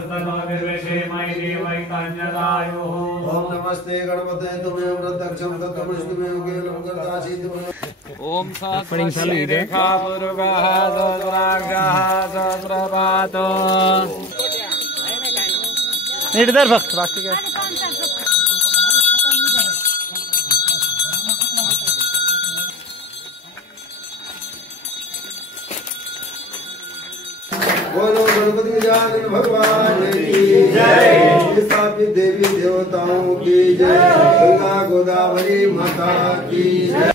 ओम नमस्ते गणपते तुम्हें प्रत्यक्षं तत्त्वमस्मि योगेन मुखर्दासीत् ओम रेखा पूर्वः सहस्राक्षः सहस्रपातो इधर भक्त बाकी क्या बोलो गणपति गजानन भगवान की जय। स्थापित देवी देवताओं की जय। गंगा गोदावरी माता की जय।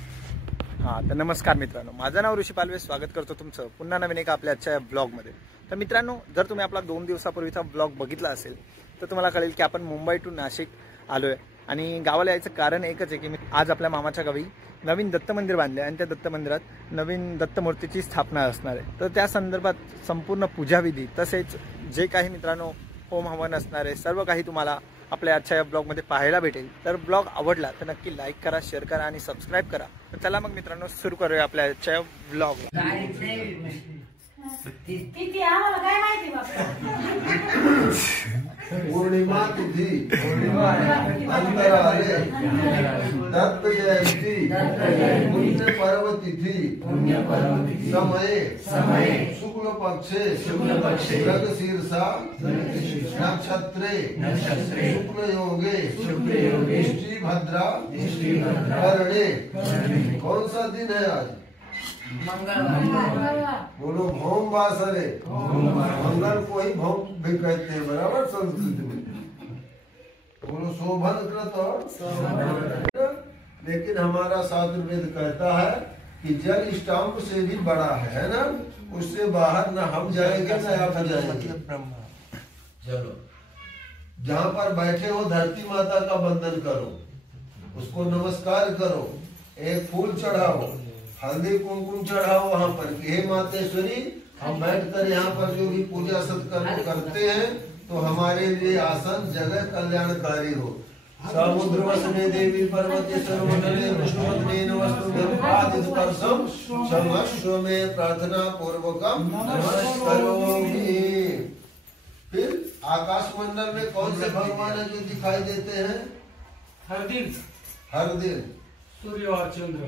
हां तर नमस्कार मित्रांनो, माझं नाव ऋषी पालवे. स्वागत करतो तुमचं पुन्हा नवीन एका आपल्या आजच्या ब्लॉगमध्ये. तर मित्रांनो, जर तुम्ही आपला 2 दिवसापूर्वीचा ब्लॉग बघितला असेल तर तुम्हाला कळेल की आपण मुंबई टू नाशिक आलोय आणि गावाला यायचं कारण एकच आहे की मी आज आपल्या मामाच्या गावी नवीन दत्त मंदिर बांधले आणि त्या दत्त मंदिरात नवीन दत्त मूर्तीची स्थापना असणार आहे. तर त्या संदर्भात संपूर्ण पूजाविधी तसेच जे काही मित्रांनो होम हवन असणार आहे सर्व काही तुम्हाला आपल्या आजच्या या ब्लॉगमध्ये पाहायला भेटेल. तर ब्लॉग आवडला तर नक्की लाईक करा, शेअर करा आणि सबस्क्राईब करा. तर चला मग मित्रांनो सुरू करूया आपल्या आजच्या ब्लॉगला. पूर्णिमा तिथि अंतराले दत्त जयंती पुण्य पर्व तिथि समय शुक्ल पक्षे मृगशीर्षा नक्षत्रे शुक्ल योगे इष्टि भद्रा करणे. कौन सा दिन है आज? बोलो भौम वासरे. मंगल को ही भौम भी कहते हैं, बराबर संस्कृत में. बोलो शोभन कृत. लेकिन हमारा शास्त्र वेद कहता है कि जल स्टाम्प से भी बड़ा है ना, उससे बाहर ना हम जाएंगे ना आप जाएंगे. चलो, जहाँ पर बैठे हो धरती माता का वंदन करो, उसको नमस्कार करो, एक फूल चढ़ाओ, हल्दी कुमकुम चढ़ाओ वहाँ पर कि हे मातेश्वरी, हम बैठकर यहाँ पर जो भी पूजा सत्कर्म करते हैं तो हमारे लिए आसन जगह कल्याणकारी हो. समुद्र वसने देवी पर्वतेश्वर मंडले विष्णुवदने नमस्तुभ्यं स्पर्शम क्षमस्व में प्रार्थना पूर्वकम नमस्करोमि. फिर आकाश मंडल में कौन से भगवान है जो दिखाई देते हैं? हर दिन सूर्य और चंद्र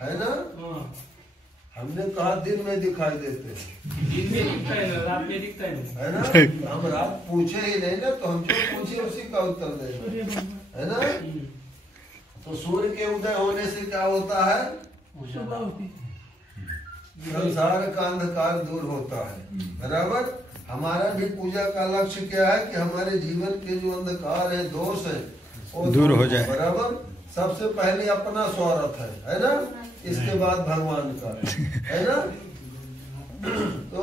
है ना. हमने कहा दिन में दिखाई देते हैं, दिन में दिखता है ना, रात में दिखता है ना. हम रात पूछे ही नहीं ना, तो हम जो पूछे उसी का उत्तर देंगे, है ना. तो सूर्य के उदय होने से क्या होता है? संसार का अंधकार दूर होता है, बराबर. हमारा भी पूजा का लक्ष्य क्या है कि हमारे जीवन के जो अंधकार है, दोष है, वो दूर हो जाए, बराबर. सबसे पहले अपना स्वार्थ है ना, इसके बाद भगवान का, है ना. तो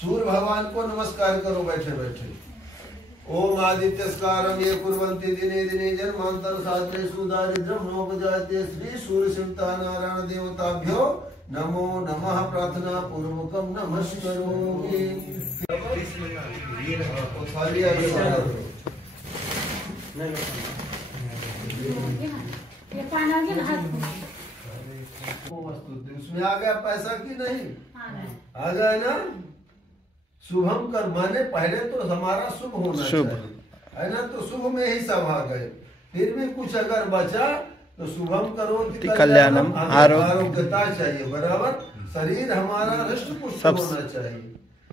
सूर्य भगवान को नमस्कार करो बैठे बैठे. ओम आदित्यस्कारम ये कुर्वन्ति दिने दिने जन्मांतर साधनेषु दारिद्र्यं नोपजायते. श्री सूर्य सिंता नारायण देवताभ्यो नमो नमः. प्रार्थना पूर्वकम नमस्करोमि. उसमें आ गया पैसा की नहीं? आ गया ना. शुभम कर माने पहले तो हमारा शुभ होना चाहिए, है ना. तो शुभ में ही सब आ गए. फिर भी कुछ अगर बचा तो शुभम करो कल्याणम, आरोग्यता चाहिए, बराबर. शरीर हमारा हृष्ट पुष्ट होना चाहिए,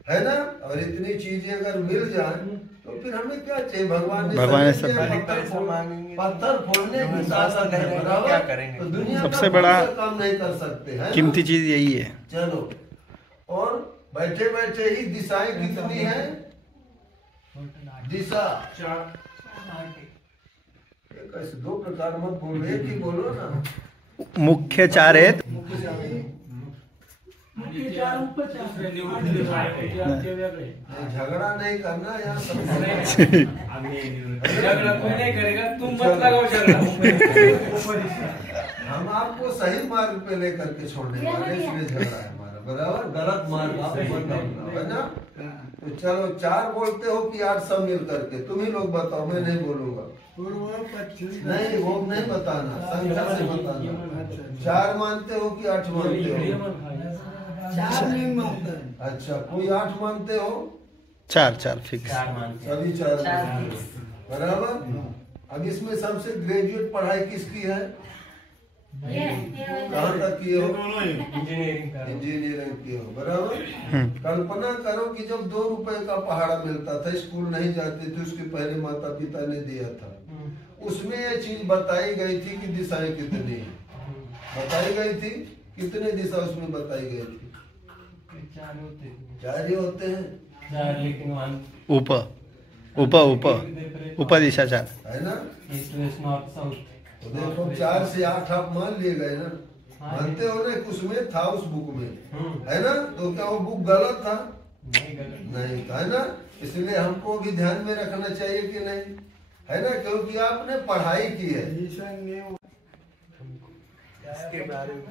है ना. और इतनी चीजें अगर मिल जाए तो फिर हमें क्या चाहिए? भगवान ने पत्थर फोड़ने की ताकत है, बराबर. क्या करेंगे? तो दुनिया सबसे बड़ा काम नहीं कर सकते हैं, कीमती चीज यही है. चलो, और बैठे बैठे ही दिशाएं कितनी है? दिशा कैसे 2 प्रकार मत बोलो, एक ही बोलो ना. मुख्य 4 आहेत. झगड़ा नहीं करना यहाँ. झगड़ा कोई नहीं करेगा, तुम मत लगाओ झगड़ा. हम आपको सही मार्ग पे लेकर के छोड़ने वाले, इसलिए झगड़ा है हमारा, बराबर. गलत मार्ग आप मत अपनाओ, है ना. तो चलो, 4 बोलते हो कि 8 सब मिल करके? तुम ही लोग बताओ, मैं नहीं बोलूंगा. नहीं, वो नहीं बताना, संख्या से बताना. 4 मानते हो कि 8 मानते हो? 4 नहीं मानते. अच्छा, कोई 8 मानते हो? चार फिक्स। सभी 4 बराबर। अब इसमें सबसे ग्रेजुएट पढ़ाई किसकी है? कहाँ तक की हो? इंजीनियरिंग की हो, बराबर। कल्पना करो कि जब 2 रुपए का पहाड़ा मिलता था, स्कूल नहीं जाते थे, उसके पहले माता पिता ने दिया था, उसमें ये चीज बताई गई थी कि दिशाएं कितनी है, बताई गई थी। कितने दिशा उसमें बताई गई थी? 4 ही होते हैं, लेकिन ऊपर दिशा 4 है ना। ईस्ट वेस्ट नॉर्थ साउथ, तो देखो 4 से 8 आप मान लिए गए ना, मानते हो ना? उसमें था, उस बुक में, है ना। तो क्या वो बुक गलत था? नहीं था, है ना। इसलिए हमको भी ध्यान में रखना चाहिए कि नहीं, है ना, क्योंकि आपने पढ़ाई की है। इसके बारे में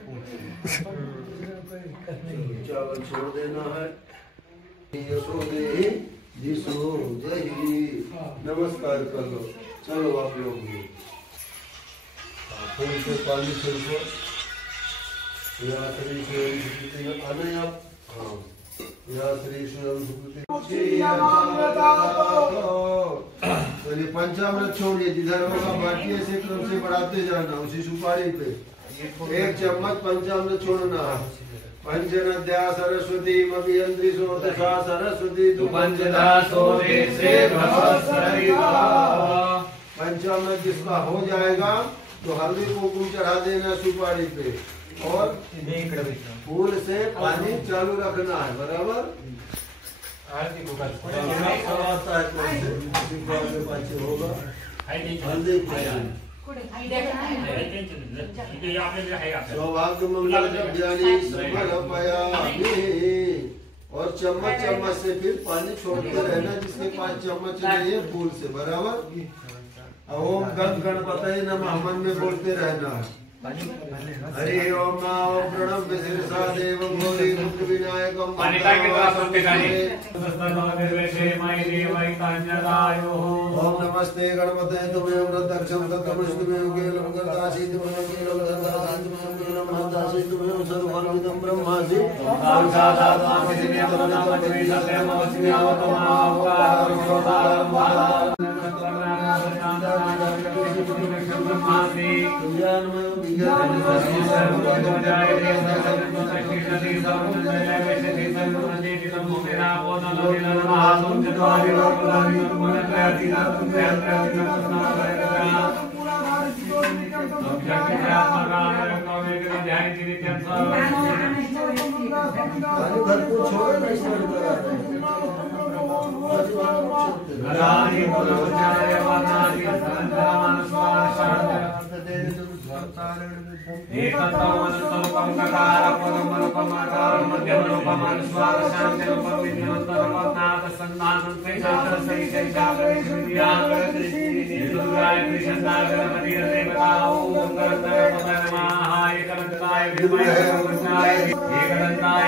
चावल छोड़ देना है। नमस्कार कर लो, चलो आप लोग भी फूल से पानी छिड़को, या श्री स्वयं आने आप। हाँ, या श्री स्वयं पंचामृत छोड़िए, जिधर होगा बाटिए से क्रम से बढ़ाते जाना, उसी सुपारी पे 1 चम्मच पंचामृत छोड़ना है। पंचनद्या सरस्वती मभियंत्री सोतसा सरस्वती तु पंचदा सोते से पंचामृत जिसका हो जाएगा तो हल्दी कुमकुम चढ़ा देना सुपारी पे, और फूल से पानी चालू रखना है, बराबर। होगा हल्दी सौभाग्य मंगल ज्ञानी समर्पयामि, और चम्मच से फिर पानी छोड़ते रहना, जिसके पास चम्मच नहीं है फूल से, बराबर। ओम गणपतये नमः मन में बोलते रहना। हरि ओम ओम प्रणव शीर्षा देव गौरी मुक्त विनायकम ओम नमस्ते गणपते तुमेव प्रत्यक्षं तत्त्वमस्तुमेव केवलं कर्तासि तुमेव केवलं कर्तासि तुमेव केवलं महतासि तुमेव सर्वफलमिदं ब्रह्मासि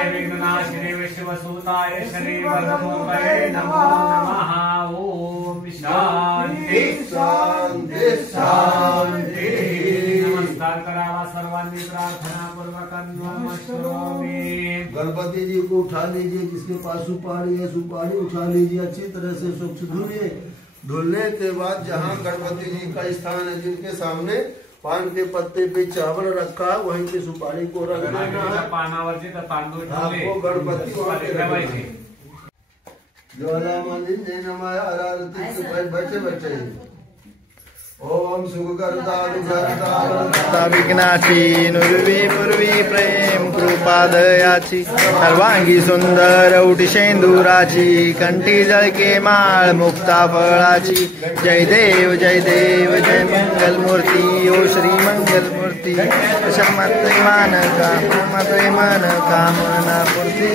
विघ्ननाशिने विश्वसूताय श्री वरदमूर्तये नमो नमः। ओम शांति शांति शांति। नमस्कार करावा सर्वांनी प्रार्थना पूर्वक नमस्कारामि। गणपति जी को उठा लीजिए, जिसके पास सुपारी है सुपारी उठा लीजिए, अच्छी तरह से स्वच्छ धुलिए। धुलने के बाद जहाँ गणपति जी का स्थान है, जिनके सामने पान के पत्ते पे चावल रखा, वहीं पे सुपारी को रख देना है। आपको गणपति ज्वालामालिन्ये नमः आरती बचे बचे। ओम सुखकर्ता विघ्नाची नुर्वी पूर्वी प्रेम कृपादयाची, सर्वांगी सुंदर उटी शेंदुराची, कंठी जळके माळ मुक्ता फळाची। जय देव जय देव जय मंगल मूर्ती, ओ श्री मंगल मूर्ती, शमते मान कामना पूर्ती।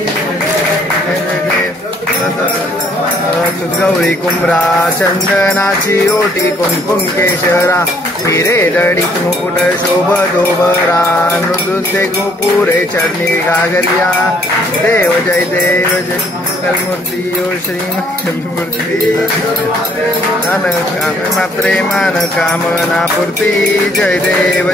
गौरी कुंभरा चंदनाची ओटी कुंकुम केशरा, हिरे लडित मुकुट शोभदोबरा, नृत्य गोपुरे चरणी घागरिया। देव जय मंगल मूर्ती, ओ श्री मंगल मूर्ती, मात्रे मान कामना पूर्ती। जय देव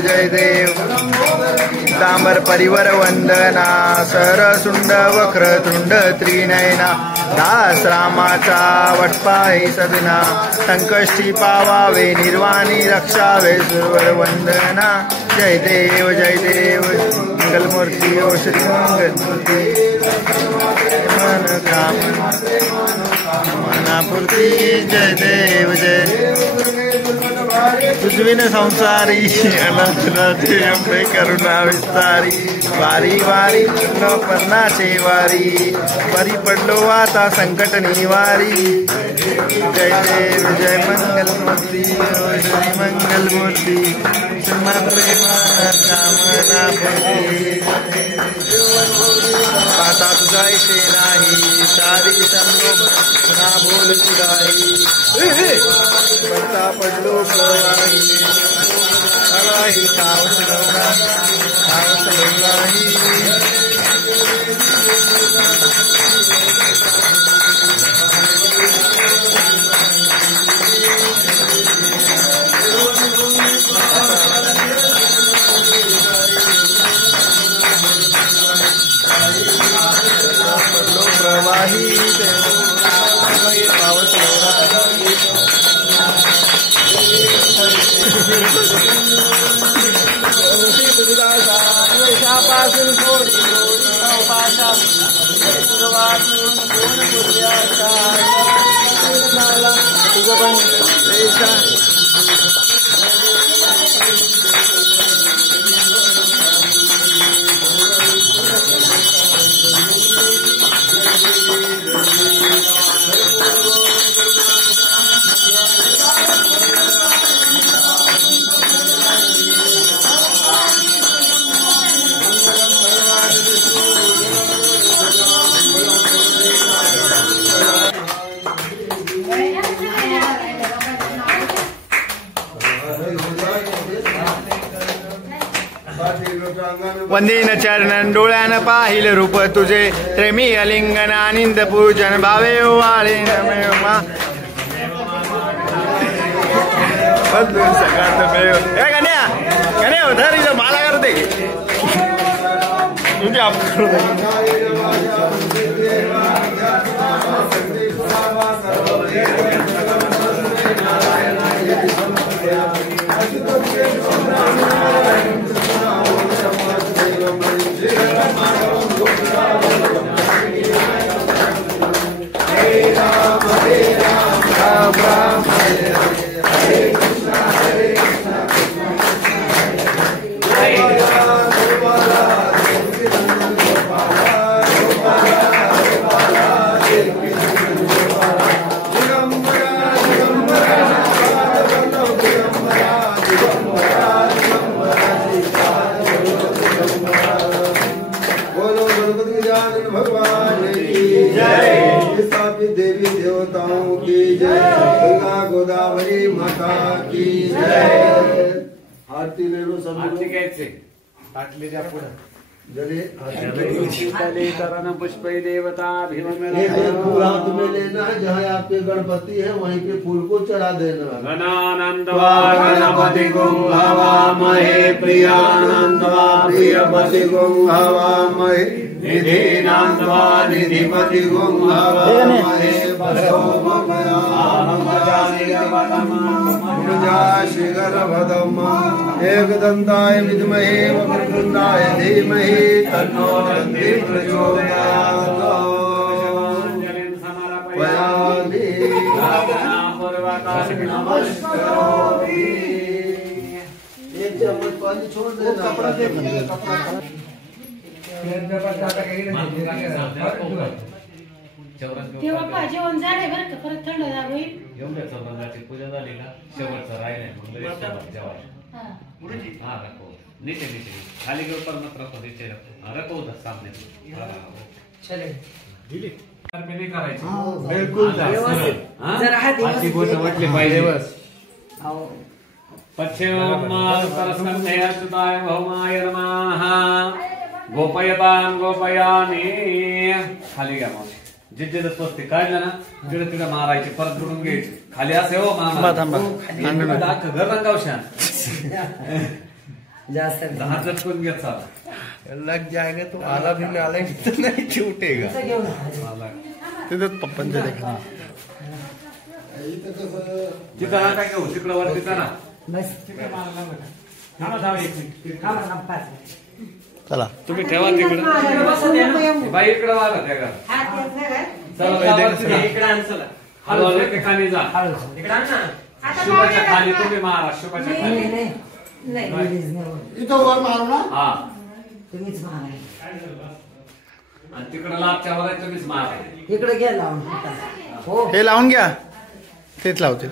तांबर परिवर वंदना, सरसुंड वक्रतुंड त्रिनयना, दास रामाचा वटपाही सदना संकष्टी पावावे निर्वाणी रक्षावे सुरवर वंदना जय देव मंगलमूर्ती ओ श्री मंगलमूर्ती मन कामनापूर्ती जय देव तुझविन संसारी अनंतनाथे अंबे करुणा विस्तारी वारी वारी न पर्णाचे वारी परी पडलो आता संकट निवारी जय देव जय मंगलमूर्ती श्री मंगलमूर्ती श्रीमान आता तुझा इथे नाही सारी संयोग ना बोल तुझाही बनता पडलो प्रवाही हवाही सावस लवलाही प्रवाही पावस पासून वंदीन चरणन डोळ्यानं पाहिलं रूप तुझे प्रेमी अलिंगन आनंद पूजन भावे वाळे गण्या गण्या धरी मला करते तुझे देवी देवताओं की जय, गंगा गोदावरी माता की जय। आरती ले लो सब पुष्पै देवता फूल हाथ में लेना है, जहाँ आपके गणपति है वहीं के फूल को चढ़ा देना। गणानंदवा गणपति गुं हवामहे प्रियानंदवा प्रियपति गुं हवामहे निधिनांदवा निधिपति गुं हवामहे एकदंताय विद्महे वक्रतुंडाय धीमहि तन्नो दन्ति प्रचोदयात्। एक चम्मच पानी छोड़ देना। कपड़ा तेव्हा जेवण झाले बरं का, परत थंड झालं एवढ्या चौरंगाची पूजा झाली ना, शेवटचं राहिलंय नीचे नीचे खाली के ऊपर मत रखो, नीचे रखो, रखो उधर सामने चले नहीं करायची बिलकुल अशी गोष्ट म्हटली पाहिजे बस। पश्चिमस्कंधे अच्युताय भौमाय नमः गोपयतान गोपयानी खाली घ्या मावशी जिथे स्वस्ती काढलं ना तिथे तिथे मारायची परत बुडून घ्यायची खाली असे हो मामा घर रंगावशान जास्त झटकून घेत चाला लग जाएगा तो आला भी नाला नहीं छूटेगा। तिथंच पप्पांचं देखा. इथं कसं तिथं ना काय घेऊ तिकडं वरती करा. चला तुम्ही ठेवा तिकडं. बाई इकडं वाला त्या घरात. चला हळूहळू ठिकाणी जा. शुभाच्या खाली तुम्ही मारा. शुभाच्या खाली इथं वर मारू ना. हा तुम्हीच मारा. आणि तिकडं लाभच्या वर तुम्हीच मारा. इकडे घ्या लावून. हो हे लावून घ्या. तेच लावतील.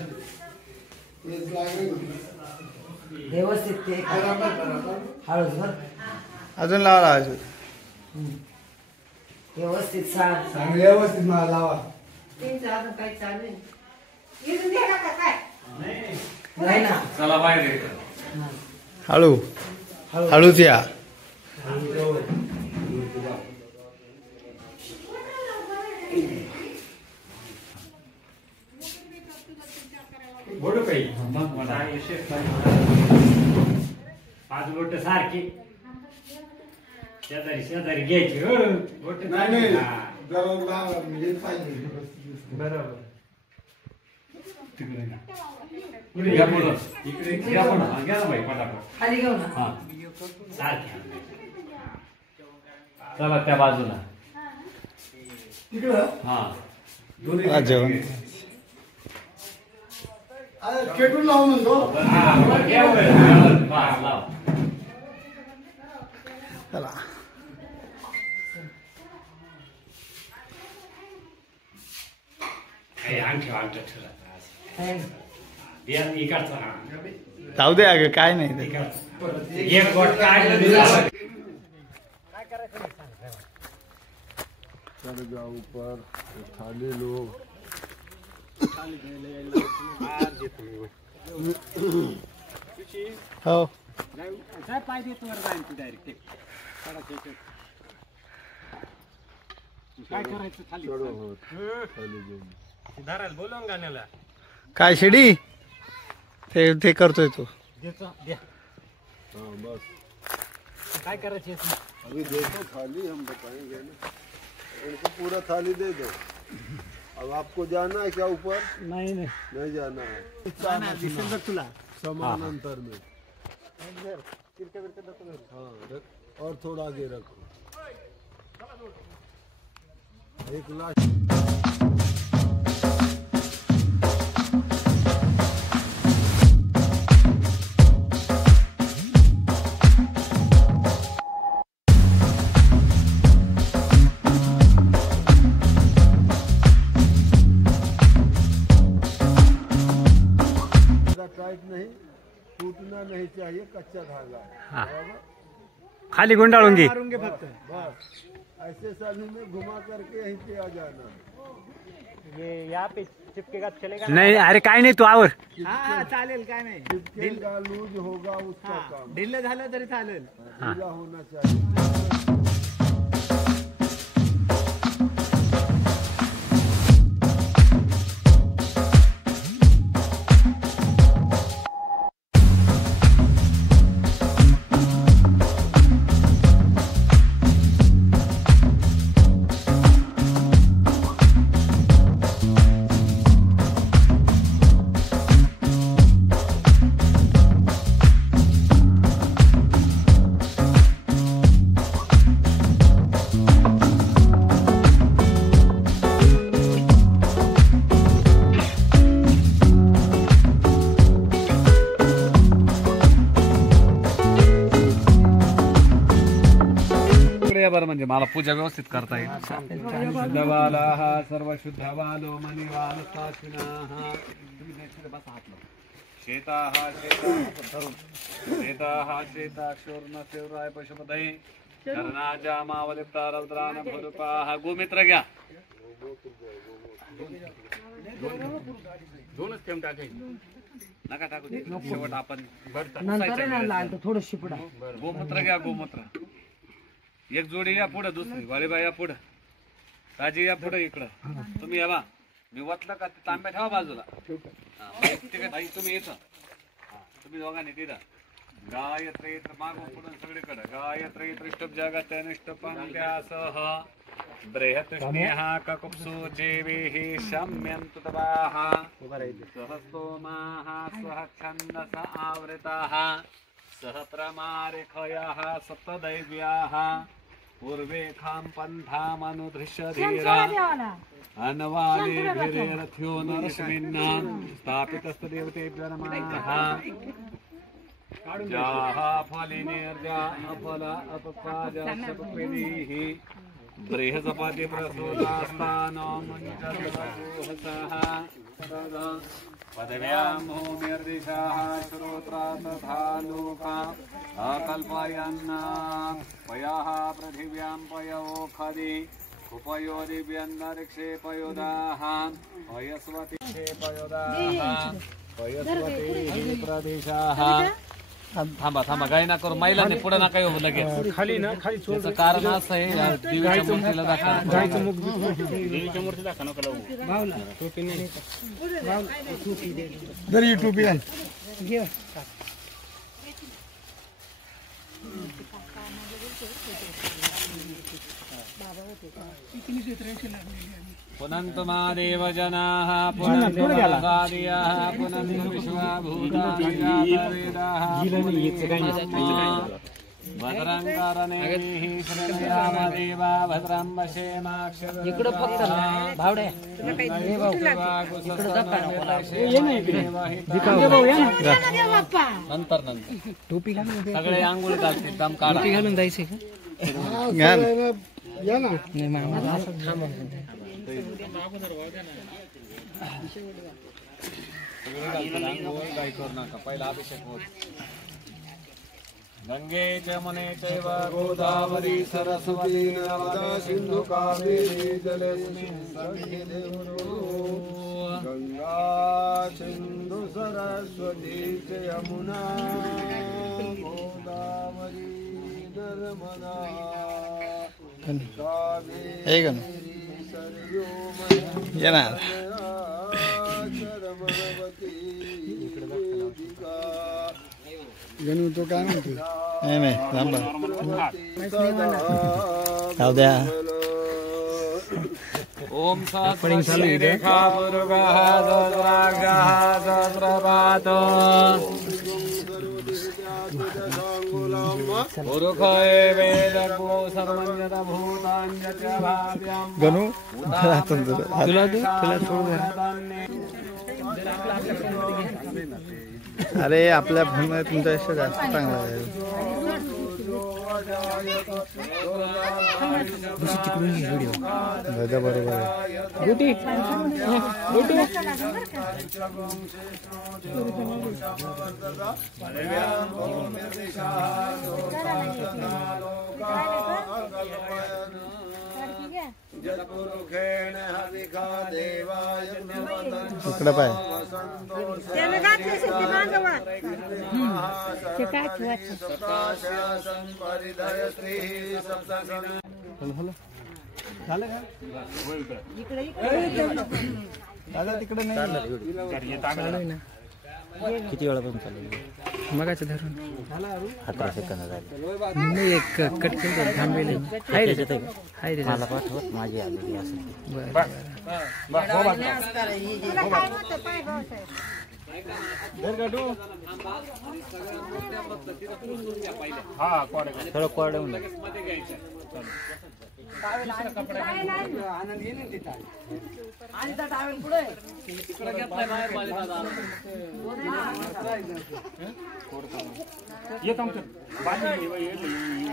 व्यवस्थित ते हळूच भर. अजून लावायचं. व्यवस्थित साफ. चांगली व्यवस्थित मला लावा. नाही ना. चला बाहेर इकडं. हळू हळूच या. मग मला 5 बोट सारखी शेजारी शेजारी घ्यायची. हो बोट नाही म्हणजे पाहिजे. बरोबर. घ्या पुढं. घ्या पुढं. हा, घ्या ना बाई पटापट. खाली घेऊ ना. हा सारखी चला त्या बाजूला. तिकडं हा जेवण खेटून लावू म्हणतो. बस, लाव. चला. अंगठी अंगठ ठेवला. इकडचा जाऊ दे अगं काय नाही ते. एक बोट काढलं दिलं. चढ़ जाओ ऊपर थाली लो. हो पाय देतो वर जाईन तू डायरेक्ट. काय करायचं खाली धरायला बोलवून गाण्याला. काय शेडी ते करतोय तू. देतो द्या. हाँ बस काय करायचं अभी देखो थाली हम बताएंगे ना. उनको पूरा थाली दे दो. अब आपको जाना है क्या ऊपर? नाही नाही नहीं जाना है. दिसेल बघ तुला. समानांतर में. हाँ और थोड़ा आगे रखो. 1 लाख. टाइट नहीं, टूटना नहीं चाहिए. कच्चा धागा है. खाली गुंडाळून घे. बस ऐसे सभी में घुमा करके यहीं पे आ जाना. ये यहाँ पे चिपकेगा चलेगा. नाही अरे काय नाही तू आवर. चालेल काय नाही. चिपकेगा लूज होगा उसका काम. ढिल्ल झालं तरी चालेल. ढीला होना चाहिए. बरं म्हणजे मला पूजा व्यवस्थित करता येईल. शुद्धवालाः सर्व शुद्धवालो मणिवाल साक्षिणाः. शेताः शेताक्षोर्ण शिवराय पशुपतये कर्णाजामावलिप्ता रौद्रान भूपाः. गोमित्र घ्या. दोनच थेंब टाकायचे. नका टाकू. शेवट आपण थोडं शिपडा. गोमूत्र घ्या. गोमूत्र. एक जोडी या पुढं. दुसरी वालीबाई या पुढं. राजी या पुढं. इकडं तुम्ही या बा. मी वतलं का तांब्या ठेवा बाजूला. ताई तुम्ही येतं. तुम्ही दोघांनी तिथं गायत्री यत्र मागून पुढून सगळीकडे गायत्री त्रिष्टप जगत निष्टपांड्यासह बृहत्स्नेह ककुप्सु जेवेः शम्यन्तु तवाः सहस्तोमाः स्वः छन्दस आवृताः सहस्रमारिखयः सप्तदैव्याः पूर्वे खां पन्थामनुधृष्य धीरा अनवालेभिरेरथ्यो नरश्मिन्ना स्थापितस्तदेवतेभ्यो नमः जाः फलिनिर्जा अपल अपपाजा सपपिनीः बृहस्पति प्रसूतास्तानो मुञ्चद्वगोहसः पदव्यां भूमिर्दिशाः श्रोत्रा तथा लोका अकल्पयन्ना पयाः पृथिव्यां पयोखदि उपयो दिव्यन्तरिक्षे पयोदाः पयस्वती क्षेपयोदाः पयस्वती प्रदेशाः थांबा थांबा काही ना करू महिलांनी पुढे नका येऊ लगेच खाली ना खाली त्याचं कारण असं आहे या देवीच्या मूर्तीला दाखवा गायचं मुख देवीच्या मूर्ती दाखवा नका लावू भावला टोपी नाही टोपी दे जरी टोपी घाल पुनन्तु मा देवजनाः पुनन्तु सादियाः पुनन्तु विश्वाभूताः भद्रं करणेः श्रृणयाम देवा भद्रं पश्येमाक्षरं इकडं फक्त भावड्या नंतर टोपी घालून सगळे आंघोळ घालतील दम काढा टोपी घालून जायचे का घाल नाही मामा असं थांबा काय करू नका पहिला अभिषेक होत गंगे जमुने चैव गोदावरी सरस्वती नर्मदा सिंधु कावेरी जलेस्मिन् सन्निधिं गंगा सिंधु सरस्वती च यमुना गोदावरी नर्मदा हे गण येणार गणू तो काय म्हणतो नाही नाही थांबा जाऊ द्या ओम सहस्रश्री रेखा पुरुगः सहस्राग्रः सहस्रपातो पुरुखये वेदगो सर्वञ्जत भूताञ्च भाव्यां गणू तुला दे तुला सोड अरे आपल्या फोनमध्ये तुमच्यापेक्षा जास्त चांगला आहे तिकडून व्हिडिओ दादा बरोबर आहे गुटी गुटी इकडं पाय झालं का दादा तिकडे नाही किती वेळापासून चालू मगाचं धरून 18 सेकंद झाले मी एक कट केलं थांबेल आहे रे मला पाठवत माझी आलेली असेल थोडं कोरडं होऊन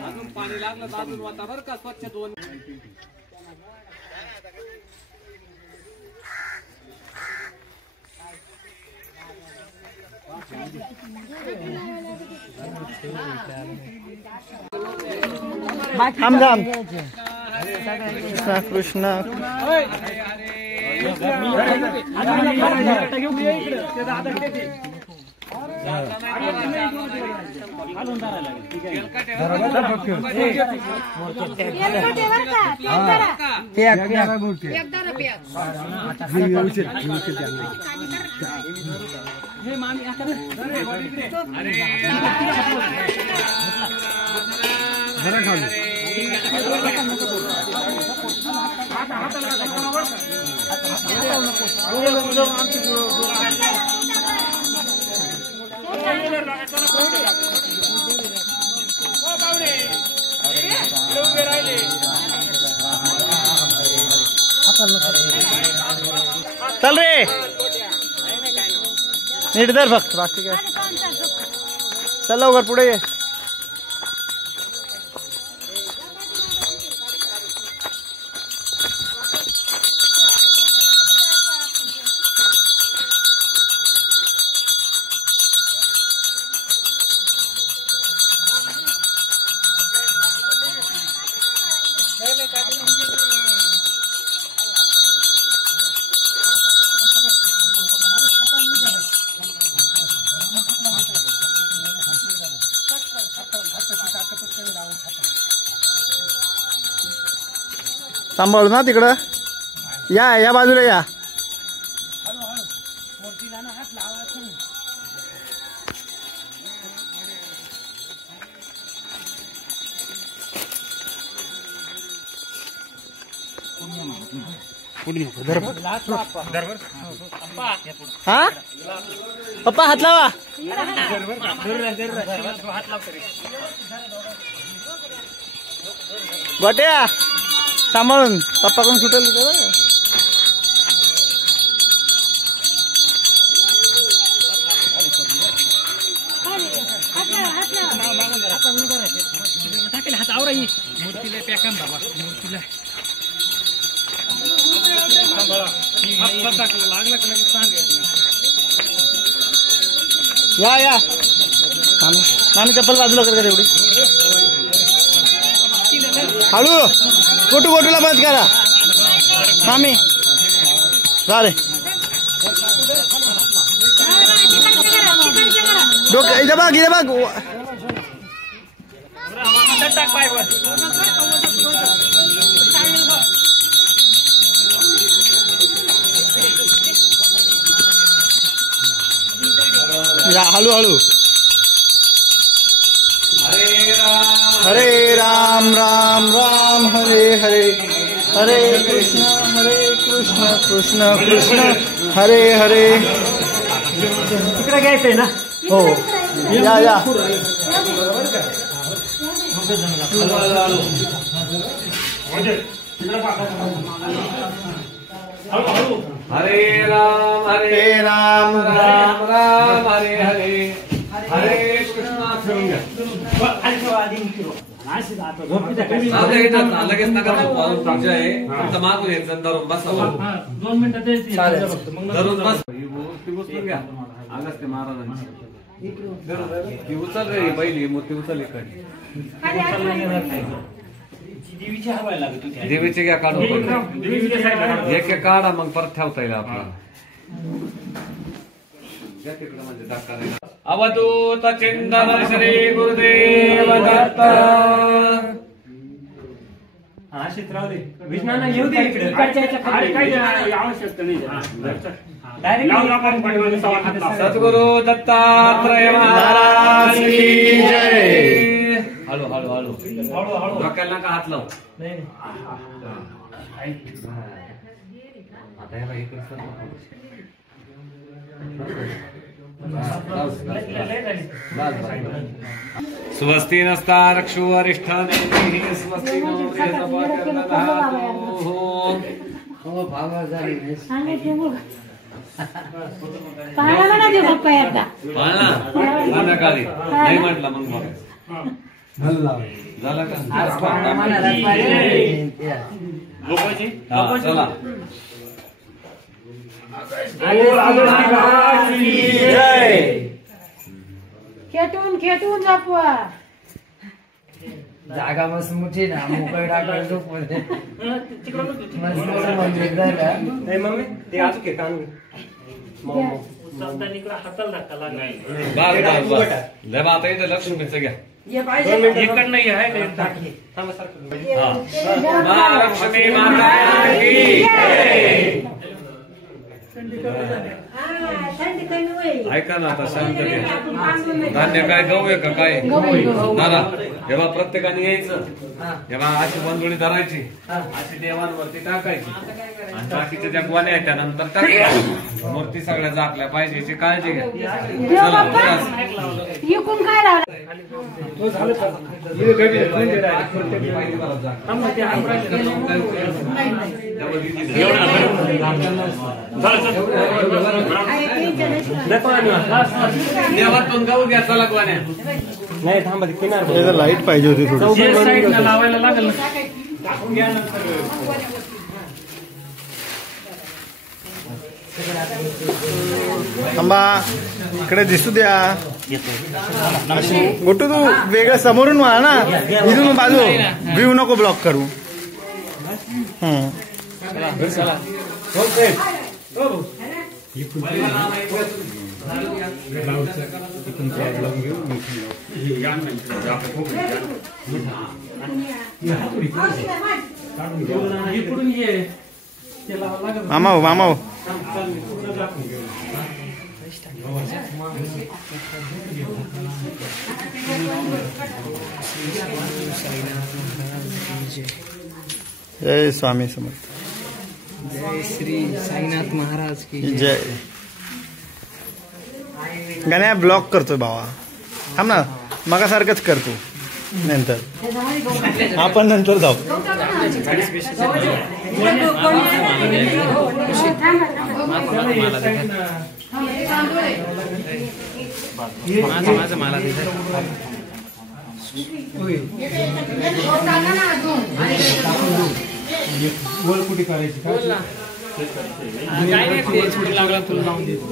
अजून पाणी लागलं तर अजून वाता बरं का स्वच्छ दोन थांब थांब कृष्ण चल रे नीट धर फक्त बाकी काय चल लवकर पुढे ये सांभाळू ना तिकडं या बाजूला या हा पप्पा हात लावा गोट्या सांभाळून पप्पाकडून सुटेल टाकेल हात आवरा मूर्तीला पॅकन बाबा मूर्तीला लागलं का लगेच सांग या मामी चप्पल बाजूला कर का तेवढी हळू गोटूला बंद करा मामी जा रे डोकं इथं बघ या हळू हरे राम राम राम हरे हरे हरे कृष्ण कृष्ण कृष्ण हरे हरे तिकडे घ्यायचंय ना हो या हरे राम राम राम हरे हरे हरे कृष्णा फिरून घ्या लगेच नका तुमच्या आहे फक्त मागून यायचं धरून बसा 2 मिनिटं धरून बस ती बसून घ्या अगस्त्य महाराजांची ती उचल रे पहिली मूर्ती उचल इकडे देवीची घ्या काढून एक काढा मग परत ठेवता येईल आपला अवधूत चिंतन श्री गुरुदेव दत्त येऊ दे इकडे आवश्यकता नाही सद्गुरु दत्तात्रय महाराज की जय हळू डोक्याला नका हात लाव आता हे बाई स्वस्ति नस्तारक्षु अरिष्ठानेमिः स्वस्ति नो संध्याकाळी नाही म्हटलं मग झालं का चला खेटून जापवा जागा मस्त मोठी ना मोकळ टाकायला झोप मंदिर झालं नाही मम्मी ते आज के कान संतानिकडे हाताला धक्का लागला लय आता इथे लक्ष्मीचं घ्या इकड नाही आहे महालक्ष्मी माता की जय. ऐका ना आता शांतते. धान्य काय गहू आहे का काय धरा. जेव्हा प्रत्येकाने यायचं तेव्हा अशी बंदुळी धरायची, अशी देवांवरती टाकायची आणि बाकीच्या ज्या गोण्या आहेत त्यानंतर टाकायच्या. मूर्ती सगळ्या झाकल्या पाहिजे याची काळजी घ्या. चला इकून काय राहिलं देवातून गहू घ्या चला गोण्या. नाही थांबा किनार लाईट पाहिजे होती थोडी. लावायला लागेल. थांबा इकडे दिसू द्या. गोटू तू वेगळं समोरून व्हा ना, इथून बाजू व्ह्यू नको ब्लॉक करू. मामा हो मामा हो. जय स्वामी समर्थ. जय श्री साईनाथ महाराज की जय. गाण्या ब्लॉक करतोय भावा. थांब ना, मगासारखंच करतो. नंतर आपण नंतर जाऊ. माझं मला बोल कुठे करायची काय नाही लागला तुला लावून देतो.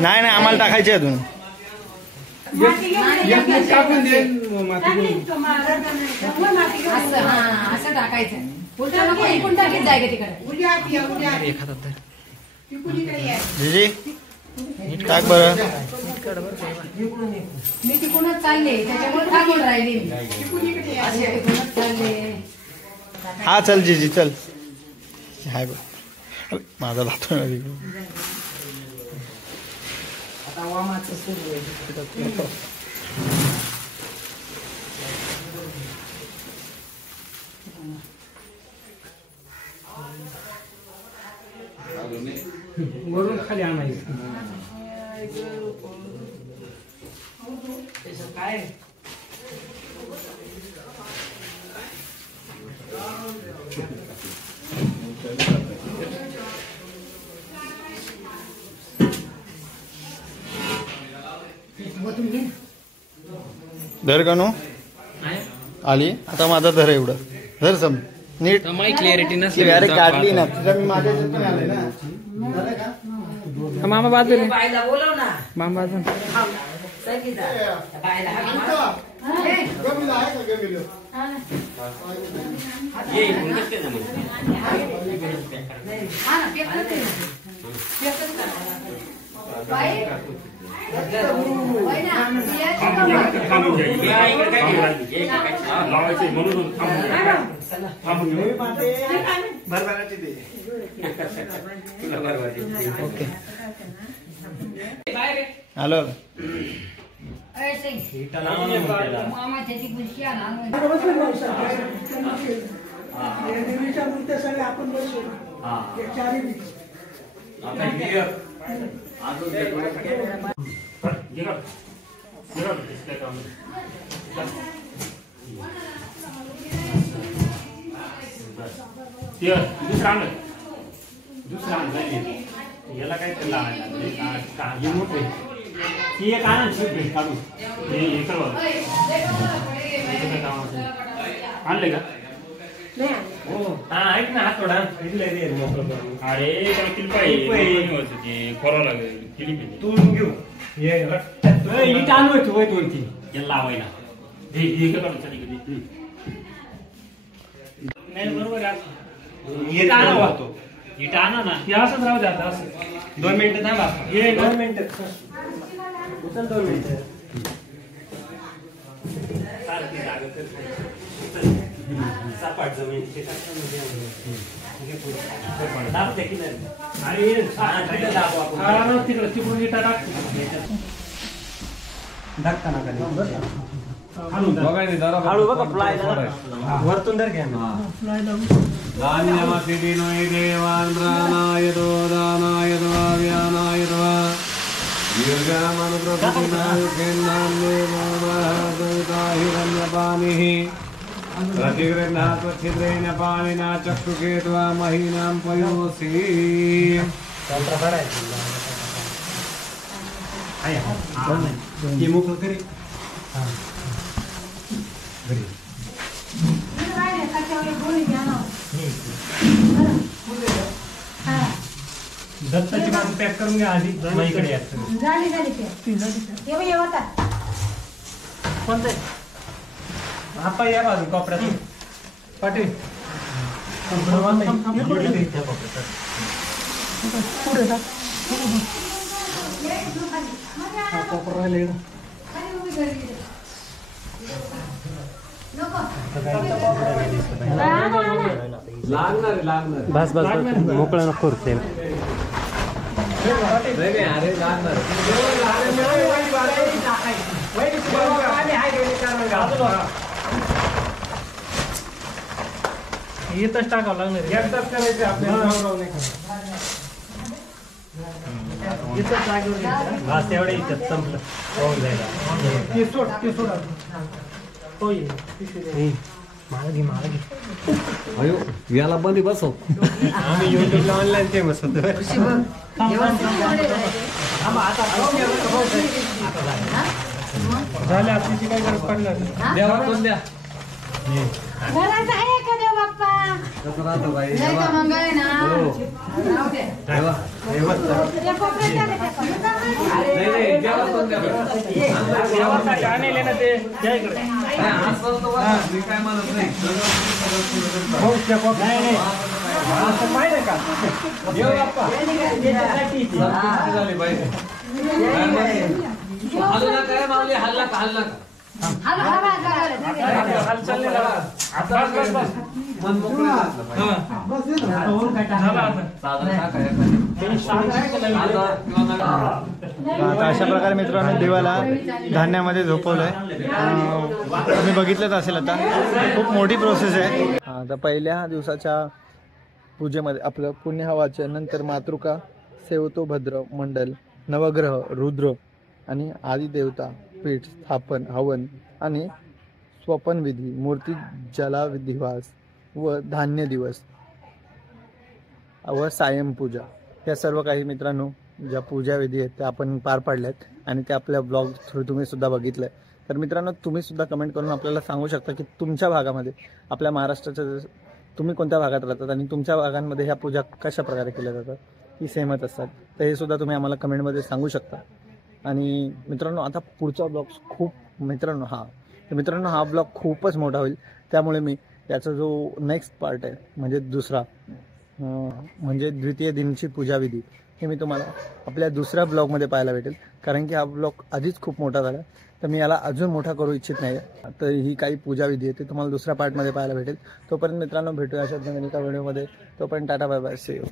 नाही नाही आम्हाला टाकायचे अजून. असं टाकायचं टाकीत जाय तिकडे. जीजी टाक बरं. मी तिकडूनच चालले त्याच्यामुळे थांबून राहिली. असे तिकडूनच चालले. हा चल जीजी चल. हाय बघ माझा जातो ना तिकडून. आता वामाचं सुरू आहे. वरून खाली आणायचं. काय धर का नो आली. आता माझा धर एवढं धर सम नीट. क्लॅरिटी नसली अरे काढली ना तुझा. मी माझ्या इथून आले ना. मामा बाजूला. बोलव ना. मामा बाजूला. हॅलो दुसरा याला काय मोठे ही एक आणून काढून आणले का हो हा ऐक ना हात थोडा अरे खोरा लागेल तू घेऊ इट आणू वरती याला लावायला नाही बरोबर इट आणा ना हे असंच राहू द्या असं 2 मिनिटं थांबा. हे 2 मिनिटं उचल 2 मिनिटं. सपाट जमीन दाबते की नाही तिकडे तिकडून इटा टाकतो हळू बघा फ्लाय वरतून धर घ्या धान्यमति दिनोय देवान् प्राणाय दोदानाय द्वाव्यानाय द्वा हिरण्यपाणिः प्रतिगृह्णात् छिद्रेण पाणिना चक्षुषे त्वा महीनां पयोसि दत्ताची बाजू पॅक करून घ्या आधी इकडे या कोणतं आपा या बाजू कोपऱ्यात पाटील लागणार बस बस मोकळा नको अरे लागणार इथंच टाकावं लागणार एकदाच करायचं आपल्याला इथंच टाकलं बस तेवढे इथं संपलं होऊन जाईल ते सोड होईल मागे अयो याला बंदी बसव आम्ही युट्यूबला ऑनलाईन फेमस होतो झाले आपल्याची काय गरज पडलं देवा कोण द्या घरात आहे का देव बाप्पा कसं राहतं बाई नाही का मग आहे ना राहू दे देवा या कोपऱ्यात टाका, त्या कोपऱ्यात टाका. नाही देवा कोण द्या देवासाठी आणले ना ते त्या इकडे मी काय म्हणत नाही असं पाहिजे का देव बाप्पा झाली बाई हल्ला काय मावली हल्ला का हल्ला का हॅलो हवा हाल चालले ना बस मन मोकळं घातलं आता अशा प्रकारे मित्रांनो देवाला धान्यामध्ये झोपवलंय. तुम्ही बघितलंच असेल आता खूप मोठी प्रोसेस आहे. आता पहिल्या दिवसाच्या पूजेमध्ये आपलं पुण्यहवाचन, नंतर मातृका, सेवतोभद्र मंडल, नवग्रह, रुद्र आणि आदिदेवता, पीठ स्थापन, हवन आणि स्वपनविधी, मूर्ती जलाविधिवास व धान्य दिवस व सायंपूजा, या सर्व काही मित्रांनो ज्या पूजाविधी आहेत त्या आपण पार पाडल्यात आणि ते आपल्या ब्लॉग थ्रू तुम्ही सुद्धा बघितलं. तर मित्रांनो तुम्ही सुद्धा कमेंट करून आपल्याला सांगू शकता की तुमच्या भागामध्ये, आपल्या महाराष्ट्राच्या तुम्ही कोणत्या भागात राहतात आणि तुमच्या भागांमध्ये ह्या पूजा कशा प्रकारे केल्या जातात, की सेमच असतात. तर हे सुद्धा तुम्ही आम्हाला कमेंटमध्ये सांगू शकता. आणि मित्रांनो आता पुढचा ब्लॉग खूप मित्रांनो हा ब्लॉग खूपच मोठा होईल. त्यामुळे मी याचा जो नेक्स्ट पार्ट आहे म्हणजे दुसरा म्हणजे द्वितीय दिनची पूजाविधी, हे मी तुम्हाला आपल्या दुसऱ्या ब्लॉगमध्ये पाहायला भेटेल. कारण की हा ब्लॉग आधीच खूप मोठा झाला, तर मी याला अजून मोठा करू इच्छित नाही. तर ही काही पूजाविधी आहे ती तुम्हाला दुसऱ्या पार्टमध्ये पाहायला भेटेल. तोपर्यंत मित्रांनो भेटूया अशाच नवीन एका व्हिडिओमध्ये. तोपर्यंत tata bye bye, see you.